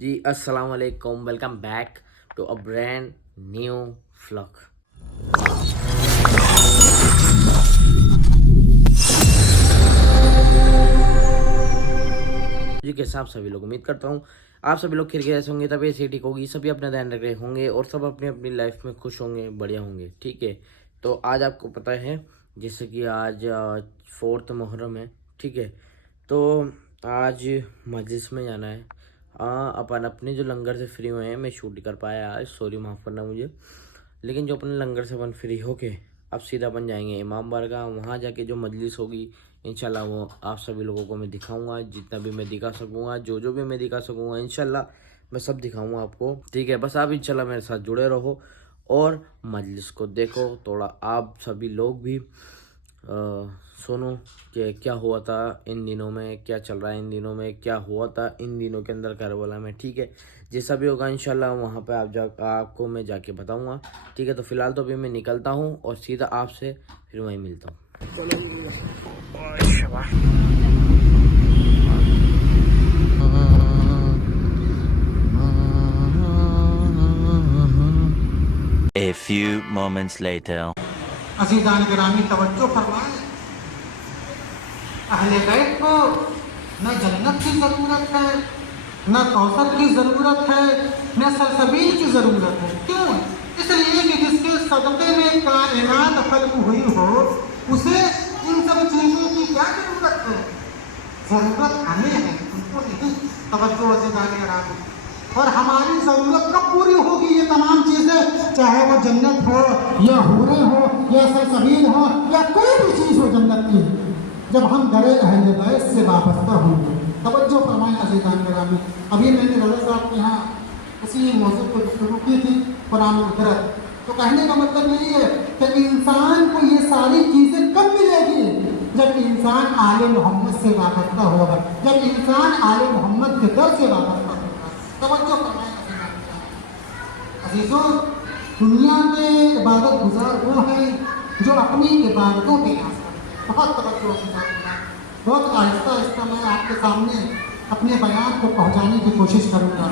جی السلام علیکم، welcome back to a brand new vlog. جی کیسے آپ سبھی لوگ، امید کرتا ہوں آپ سبھی لوگ خیریت سے ہوں گے، طبیعت سے ٹھیک ہوگی، سبھی اپنا دھیان رکھ رہے ہوں گے اور سب اپنی اپنی لائف میں خوش ہوں گے، بڑھیا ہوں گے، ٹھیک ہے۔ تو آج آپ کو پتہ ہے جیسے کہ آج 4 محرم ہے، ٹھیک ہے۔ تو آج مجلس میں جانا ہے۔ اپن اپنے جو لنگر سے فری ہوئے ہیں، میں شوٹ کر پایا آج، سوری معاف کرنا مجھے، لیکن جو اپنے لنگر سے اپن فری ہو کے اب سیدھا بن جائیں گے امام بارگاہ۔ وہاں جا کے جو مجلس ہوگی انشاءاللہ وہ آپ سبھی لوگوں کو میں دکھاؤں گا، جتنا بھی میں دکھا سکوں گا، جو بھی میں دکھا سکوں گا انشاءاللہ میں سب دکھاؤں گا آپ کو، ٹھیک ہے۔ بس آپ انشاءاللہ میرے ساتھ جڑے رہو اور مجلس کو دیکھو، تھوڑا آپ سبھی لوگ بھی سنو کہ کیا ہوا تھا ان دنوں میں، کیا چل رہا ہے ان دنوں میں، کیا ہوا تھا ان دنوں کے اندر کربلا میں، ٹھیک ہے۔ جیسا بھی ہوگا انشاءاللہ وہاں پہ آپ کو میں جا کے بتاؤں گا، ٹھیک ہے۔ تو فی الحال تو ابھی میں نکلتا ہوں اور سیدھا آپ سے پھر وہیں ملتا ہوں۔ A few moments later. عزیزان گرامی توجہ فرمائیں، اہل بیت کو نہ جنت کی ضرورت ہے، نہ کوثر کی ضرورت ہے، نہ سلسبیل کی ضرورت ہے۔ کیوں؟ اس لیے کہ جس کے صدقے میں کائنات خلق ہوئی ہو اسے ان سب چیزوں کی کیا ضرورت ہے؟ ضرورت ہمیں ہے، ان کو نہیں۔ توجہ عزیزان گرامی، اور ہماری ضرورت کب پوری ہوگی یہ تمام چیزیں، چاہے وہ جنت ہو یا حوریں ہو یا سلسبیل ہو یا کوئی بھی چیز ہو جنت کی، جب ہم درے اہل بیت سے وابستہ ہوں گے۔ توجہ فرمائیں عزیزان گرامی، ابھی میں نے رضا صاحب کے یہاں اسی موضوع پر گفتگو کی تھی، قرآن و قرآن۔ تو کہنے کا مطلب یہی ہے کہ انسان کو یہ ساری چیزیں کب ملے گی؟ جب انسان آل محمد سے وابستہ ہوگا، جب انسان آل محمد کے در سے وابستہ ہوگا۔ توجہ فرمائیں عزیزوں، دنیا میں عبادت گزار وہ ہیں جو اپنی عبادتوں پہ ناز کرتے ہیں۔ بہت توجہ سے، بہت آہستہ آہستہ میں آپ کے سامنے اپنے بیان کو پہنچانے کی کوشش کروں گا۔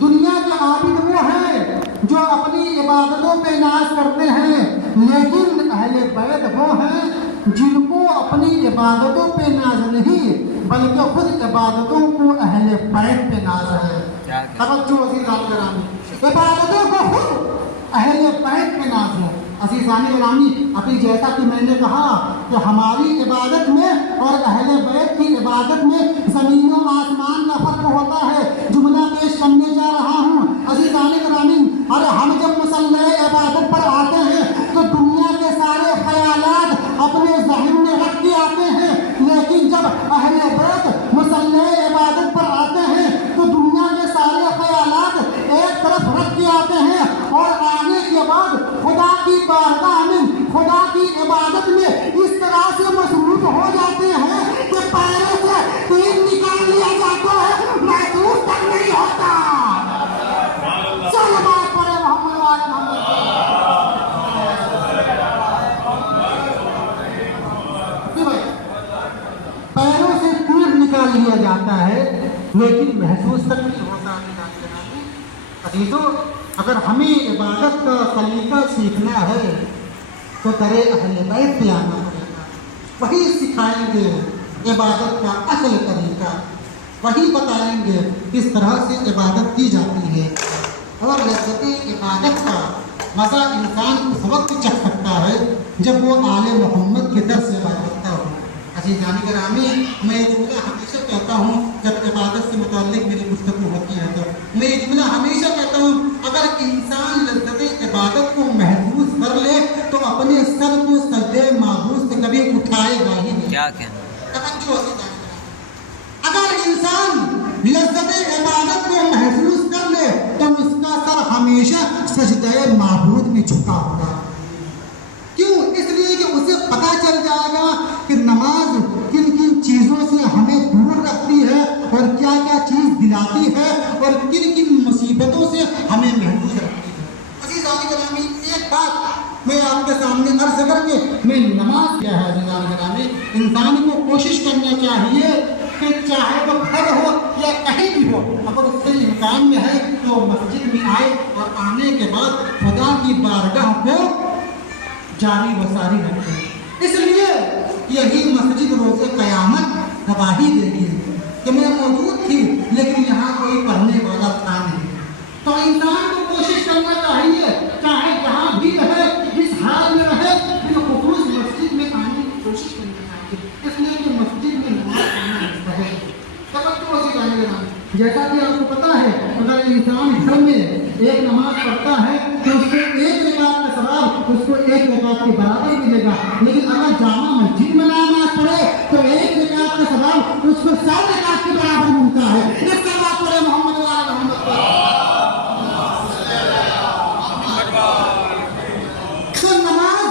دنیا کے عابد وہ ہیں جو اپنی عبادتوں پہ ناز کرتے ہیں، لیکن اہل بیت وہ ہیں جن کو اپنی عبادتوں پہ ناز نہیں بلکہ خود عبادتوں کو اہل بیت پہ ناز ہے۔ توجہ عزیزان گرامی، عبادتوں کو خود اہل بیت پہ ناز ہے۔ عزیزان گرامی، ابھی جیسا کہ میں نے کہا کہ ہماری عبادت میں اور اہل بیت کی عبادت میں زمین و آسمان کا فرق ہوتا ہے۔ جملہ پیش کرنے جا رہا ہوں عزیزان گرامی، اور ہم جب مصلح عبادت پر آتے ہیں تو دنیا کے سارے خیالات اپنے ذہن میں رکھ کے آتے ہیں، لیکن جب اہل بیت مصلح عبادت پر آتے ہیں تو دنیا کے سارے خیالات ایک طرف رکھ کے آتے ہیں، اور آنے کے بعد خدا کی بارگاہ میں خدا کی عبادت میں اس طرح سے مصروف ہو جاتے ہیں کہ پیروں سے تیر نکال لیا جاتا ہے، محسوس تک نہیں ہوتا۔ چل بات پڑے محمد وعلی محمد، پیروں سے تیر نکال لیا جاتا ہے لیکن محسوس تک نہیں ہوتا۔ عزیزوں، اگر ہمیں عبادت کا طریقہ سیکھنا ہے تو درے اہل بیت پہ آنا پڑے گا، وہی سکھائیں گے عبادت کا اصل طریقہ، وہی بتائیں گے کس طرح سے عبادت کی جاتی ہے، اور لذت عبادت کا مزہ انسان اس وقت چکھ سکتا ہے جب وہ آل محمد کے در سے وابستہ ہو۔ عزیزان گرامی، میں یہ جملہ ہمیشہ کہتا ہوں جب عبادت سے متعلق میری گفتگو ہوتی ہے تو میں یہ جملہ ہمیشہ کہتا ہوں، اگر انسان لذت عبادت کو محفوظ کر لے تو اپنے سر کو سجدے معبود سے کبھی اٹھائے گا ہی نہیں۔ کیا کہنا؟ اگر انسان لذت عبادت کو محفوظ کر لے تو اس کا سر ہمیشہ سجدے معبود میں جھکا ہوگا۔ کیوں؟ اس لیے کہ اسے پتہ چل جائے گا کہ نماز کن کن چیزوں سے ہمیں دور رکھتی ہے اور کیا کیا چیز دلاتی ہے اور کن کن مصیبتوں سے ہمیں محفوظ رکھتی ہے۔ عزیزان گرامی، ایک بات میں آپ کے سامنے عرض کر کے میں نماز کیا ہے عزیزان گرامی، انسان کو کوشش کرنا چاہیے کہ چاہے وہ گھر ہو یا کہیں بھی ہو، اگر اس سے काम में है तो मस्जिद में आए और आने के बाद खुदा की बारगाह को जारी व सारी रखें। इसलिए यही मस्जिद रोज़े क़यामत गवाही देगी कि मैं मौजूद थी लेकिन यहाँ कोई पढ़ने वाला था नहीं। तो इंसान को कोशिश करना चाहिए चाहे जहाँ भी रहे जिस हाल में रहे बिलखुसूस मस्जिद में आने की कोशिश करनी चाहिए, इसलिए कि मस्जिद में नमाज पढ़ना है। जैसा कि आपको पता है अगर इंसान घर में एक नमाज पढ़ता है तो उसको एक रकात का सवाब उसको एक रकात के बराबर मिलेगा, लेकिन अगर जामा मस्जिद में नमाज पढ़े तो एक रकात का सवाब उसको 100 रकात के बराबर मिलता है। इसका बात पढ़े मोहम्मद तो नमाज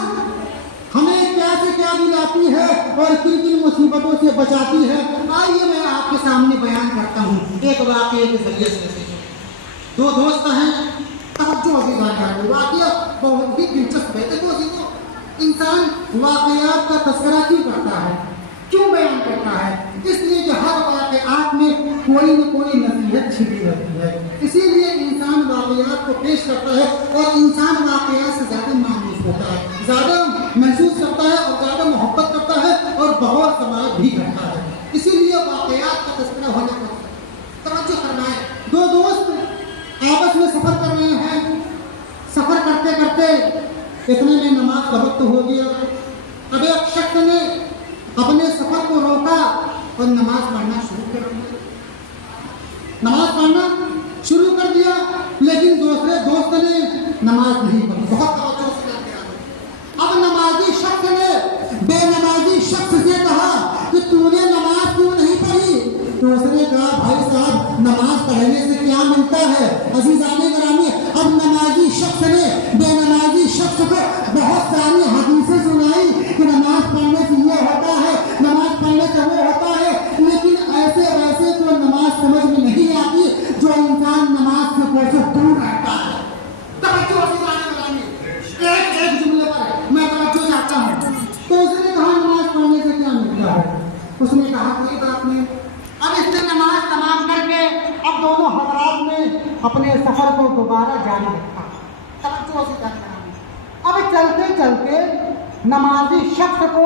हमें क्या से क्या दिलाती है और किन किन मुसीबतों से बचाती है, आइए मैं आपके सामने बयान करता हूँ एक वाक़ये के जरिए से। दो दोस्त हैं, तवज्जो अज़ीज़ान, वाक़या बहुत ही दिलचस्प है। देखो अज़ीज़ों, इंसान वाक़यात का तज़किरा क्यों करता है, क्यों बयान करता है? इसलिए कि हर वाक़यात में कोई न कोई नसीहत छिपी रहती है, इसीलिए इंसान वाक़यात को पेश करता है और इंसान वाक़यात से ज़्यादा मायूस होता है, ज़्यादा महसूस करता है और ज़्यादा मोहब्बत करता है और बहुत समाज भी करता है। इसीलिए वाक़यात का तज़किरा होना पड़ता है। तवज्जो फरमाएं, दो दोस्त आपस में सफ़र कर रहे हैं, सफ़र करते करते इतने में नमाज का वक्त हो गया। अब एक शख्स ने अपने सफ़र को रोका और नमाज पढ़ना शुरू कर दिया, नमाज पढ़ना शुरू कर दिया, लेकिन दूसरे दोस्त ने नमाज नहीं पढ़ी। बहुत तवज्जो से अब नमाजी शख्स ने बेनमाजी शख्स से कहा कि तूने नमाज क्यों नहीं पढ़ी? तो उसने कहा भाई साहब नमाज पढ़ने से क्या मिलता है? अज़ीज़ाने गिरामी, अब नमाजी शख्स ने बेनमाजी शख्स को बहुत सारी हदीसें सुनाई कि नमाज पढ़ने से ये होता है, नमाज पढ़ने से वो होता है, लेकिन ऐसे वैसे तो नमाज समझ में नहीं आती जो इंसान नमाज से कैसे दूर रहता है। तवज्जो अज़ीज़ाने गिरामी, एक जुमले पर मैं तवज्जो चाहता हूँ। तो उसने कहा नमाज पढ़ने से क्या मिलता है? उसने कहा कोई बात नहीं। अब इसने नमाज तमाम करके अब दोनों हज़रात ने अपने सफ़र को दोबारा जारी रखा। तवज्जो से अब चलते चलते नमाजी शख्स को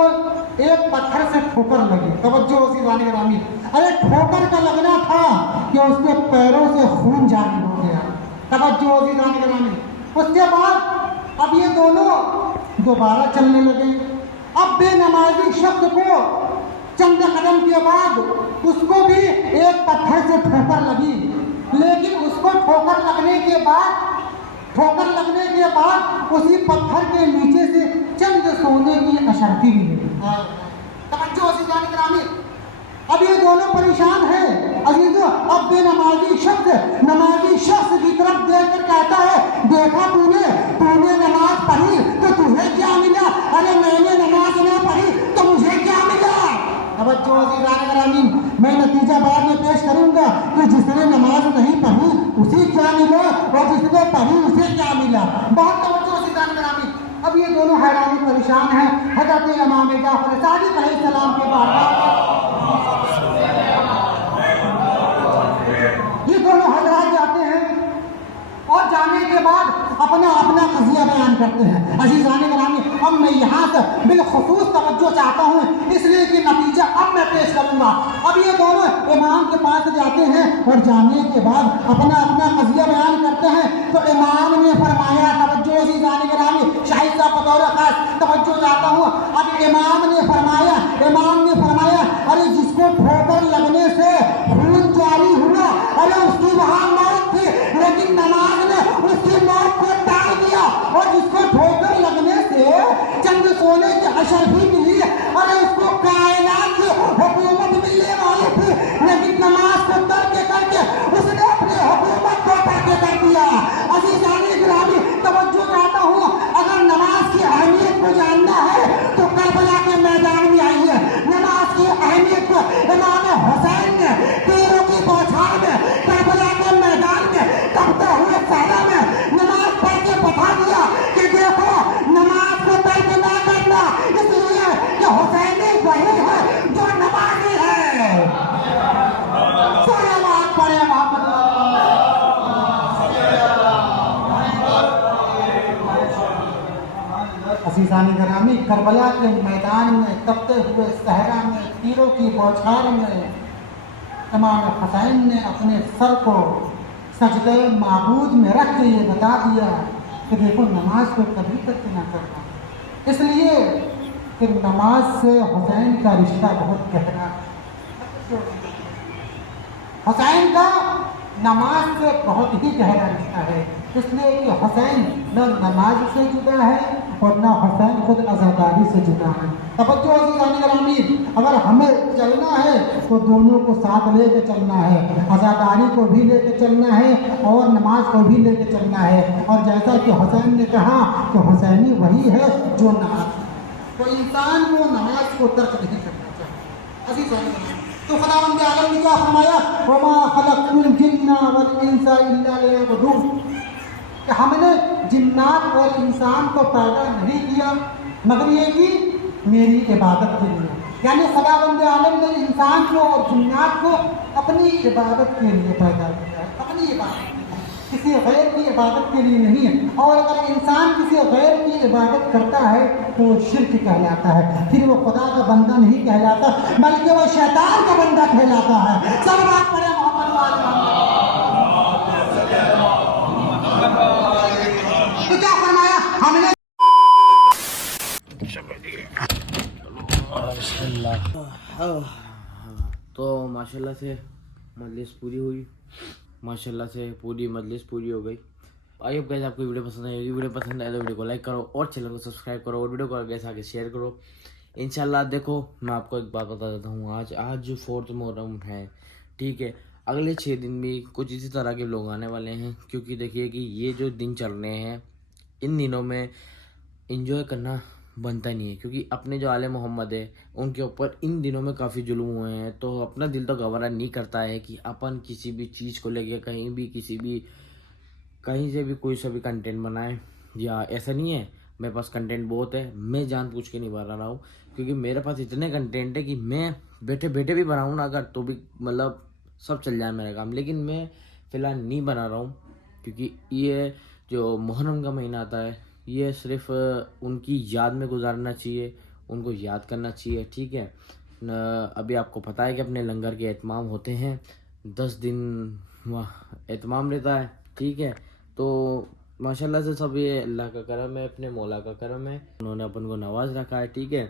एक पत्थर से ठोकर लगी। तवज्जो से गिरामी, अरे ठोकर का लगना था कि उसके पैरों से खून जारी हो गया। तवज्जो से गिरामी, उसके बाद अब ये दोनों दोबारा चलने लगे। अब बेनमाजी शख्स को चंद कदम के बाद उसको भी एक पत्थर से ठोकर लगी, लेकिन उसको ठोकर लगने के बाद उसी पत्थर के नीचे से चंद सोने की अशर्फी मिली। तवज्जो से गिरामी, अब ये दोनों परेशान हैं। अजीजों, अब बेनमाजी शख्स नमाजी शख्स की तरफ देखकर कहता है देखा तूने नमाज पढ़ी तो तुझे क्या मिला? अरे मैंने नमाज न पढ़ी तो मुझे क्या मिला? तवज्जो गिरामी, मैं नतीजा बाद में पेश करूंगा कि जिसने नमाज नहीं पढ़ी उसे क्या मिला और जिसने पढ़ी उसे क्या मिला। बहुत तवज्जो गिरामी, अब ये दोनों हैरानी परेशान हैं। हज़रत इमाम जाफ़र सादिक़ अलैहिस्सलाम के बारगाह ये दोनों हज़रात जाते हैं और जाने के बाद अपना अपना कज़िया बयान करते हैं। अज़ीज़ाने गिरामी, अब मैं यहाँ से बिलखुसूस तवज्जो चाहता हूँ इसलिए कि नतीजा अब मैं पेश करूँगा। अब ये दोनों इमाम के पास जाते हैं और जाने के बाद अपना अपना कज़िया बयान करते हैं। तो इमाम ने फरमाया, तवज्जो अज़ीज़ाने गिरामी, शाहिद साहब बतौर ख़ास तवज्जो चाहता हूँ। अब इमाम ने फरमाया अरे जिसको ठोकर लगने से खून जारी हुआ अरे उसकी वहाँ मौत थी, लेकिन नमाज ने उसकी मौत को टाल दिया। और जिसको ठोकर लगने से चंद सोने की अशर्फी मिली अरे उसको कायनात की हुकूमत मिलने वाली थी, लेकिन नमाज को तर्क करके उसने अपनी हुकूमत को तर्क कर दिया। अज़ीज़ाने गिरामी, तवज्जो चाहता हूँ, अगर नमाज की अहमियत को जानना है तो करबला के मैदान में आइए। नमाज की अहमियत को इमाम हुसैन ने तीरों की बौछार में करबला के मैदान में कब्ज़ा हुए सहरा में नमाज पढ़ के बता दिया कि देखो नमाज को तर्क ना करना, इसलिए अजीज़ान गिरामी, करबला के मैदान में तपते हुए सहरा में तीरों की बौछार में इमाम हुसैन ने अपने सर को सजदे माबूद में रख के ये बता दिया कि देखो नमाज को कभी तक ना करना, इसलिए कि नमाज से हुसैन का रिश्ता बहुत गहरा है। हुसैन का नमाज से बहुत ही गहरा रिश्ता है, इसलिए कि हुसैन न नमाज से जुड़ा है और न हुसैन खुद आज़ादारी से जुड़ा है। तवज्जो अज़ीज़ान गिरामी, अगर हमें चलना है तो दोनों को साथ लेके चलना है, आज़ादारी को भी लेके चलना है और नमाज को भी लेके चलना है। और जैसा कि हुसैन ने कहा कि हुसैनी वही है जो नमाज, तो इंसान को नमाज को तर्क नहीं करना चाहिए। अज़ीज़ान गिरामी, तो खुदावंद आलम ने क्या फरमाया, वमा खलक़तुल जिन्ना वल इंसा इल्ला लियअबुदून, कि हमने जिन्नात और इंसान को पैदा नहीं किया मगर ये कि मेरी इबादत के लिए। यानी खुदावंद आलम ने इंसान को और जिन्नात को अपनी इबादत के लिए पैदा किया है, अपनी इबादत के लिए, किसी गैर की इबादत के लिए नहीं है। और अगर इंसान किसी गैर की इबादत करता है तो वो शिर्क कहलाता है, फिर वो खुदा का बंदा नहीं कहलाता बल्कि वो शैतान का बंदा कहलाता है। सब बात पढ़े मोहम्मद वाले। तो क्या फरमाया हमने, तो माशाल्लाह से मजलिस पूरी हुई, माशाल्लाह से पूरी मजलिस पूरी हो गई। आई होप गाइस आपको वीडियो पसंद आई होगी। वीडियो पसंद आए तो वीडियो को लाइक करो और चैनल को सब्सक्राइब करो और वीडियो को आगे शेयर करो। इंशाल्लाह देखो मैं आपको एक बात बता देता हूँ, आज 4 मुहर्रम है, ठीक है। अगले 6 दिन भी कुछ इसी तरह के लोग आने वाले हैं, क्योंकि देखिए कि ये जो दिन चल रहे हैं इन दिनों में इंजॉय करना बनता नहीं है, क्योंकि अपने जो आले मोहम्मद है उनके ऊपर इन दिनों में काफ़ी जुल्म हुए हैं। तो अपना दिल तो गवारा नहीं करता है कि अपन किसी भी चीज़ को लेके कहीं भी कहीं से भी कोई सा भी कंटेंट बनाए, या ऐसा नहीं है मेरे पास कंटेंट बहुत है, मैं जानबूझ के नहीं बना रहा हूँ, क्योंकि मेरे पास इतने कंटेंट है कि मैं बैठे बैठे भी बनाऊँ ना अगर तो भी मतलब सब चल जाए मेरा काम। लेकिन मैं फ़िलहाल नहीं बना रहा हूँ, क्योंकि ये जो मुहर्रम का महीना आता है ये सिर्फ उनकी याद में गुजारना चाहिए, उनको याद करना चाहिए, ठीक है। अभी आपको पता है कि अपने लंगर के एहतमाम होते हैं, 10 दिन एहतमाम रहता है, ठीक है। तो माशाल्लाह से सब ये अल्लाह का करम है, अपने मौला का करम है, उन्होंने अपन को नवाज रखा है, ठीक है।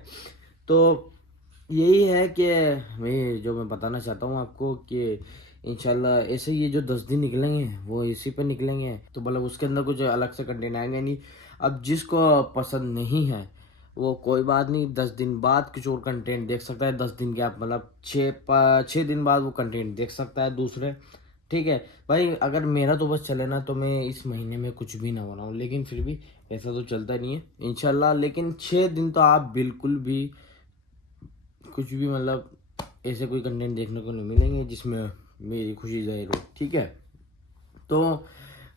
तो यही है कि मैं बताना चाहता हूँ आपको कि इंशाल्लाह ऐसे ये जो 10 दिन निकलेंगे वो इसी पे निकलेंगे, तो मतलब उसके अंदर कुछ अलग से कंटेंट आएंगे नहीं। अब जिसको पसंद नहीं है वो कोई बात नहीं, 10 दिन बाद कुछ और कंटेंट देख सकता है, 10 दिन के आप मतलब 6 दिन बाद वो कंटेंट देख सकता है दूसरे, ठीक है भाई। अगर मेरा तो बस चले ना तो मैं इस महीने में कुछ भी ना बनाऊँ, लेकिन फिर भी ऐसा तो चलता नहीं है इंशाल्लाह। लेकिन 6 दिन तो आप बिल्कुल भी कुछ भी मतलब ऐसे कोई कंटेंट देखने को नहीं मिलेंगे जिसमें मेरी खुशी जाहिर हो, ठीक है। तो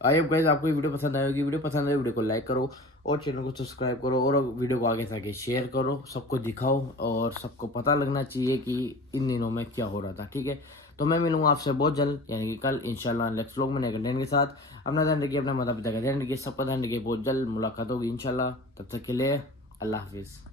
आई होप गाइस आपको ये वीडियो पसंद आएगी। वीडियो पसंद आए वीडियो को लाइक करो और चैनल को सब्सक्राइब करो और वीडियो को आगे से आगे शेयर करो, सबको दिखाओ और सबको पता लगना चाहिए कि इन दिनों में क्या हो रहा था, ठीक है। तो मैं मिलूंगा आपसे बहुत जल्द, यानी कि कल इंशाल्लाह नेक्स्ट व्लॉग में नए कंटेंट के साथ। अपना ध्यान रखिए, अपने माता पिता का ध्यान रखिए, सबका ध्यान रखिए, बहुत जल्द मुलाकात होगी इंशाल्लाह। तब तक के लिए अल्लाह हाफिज़।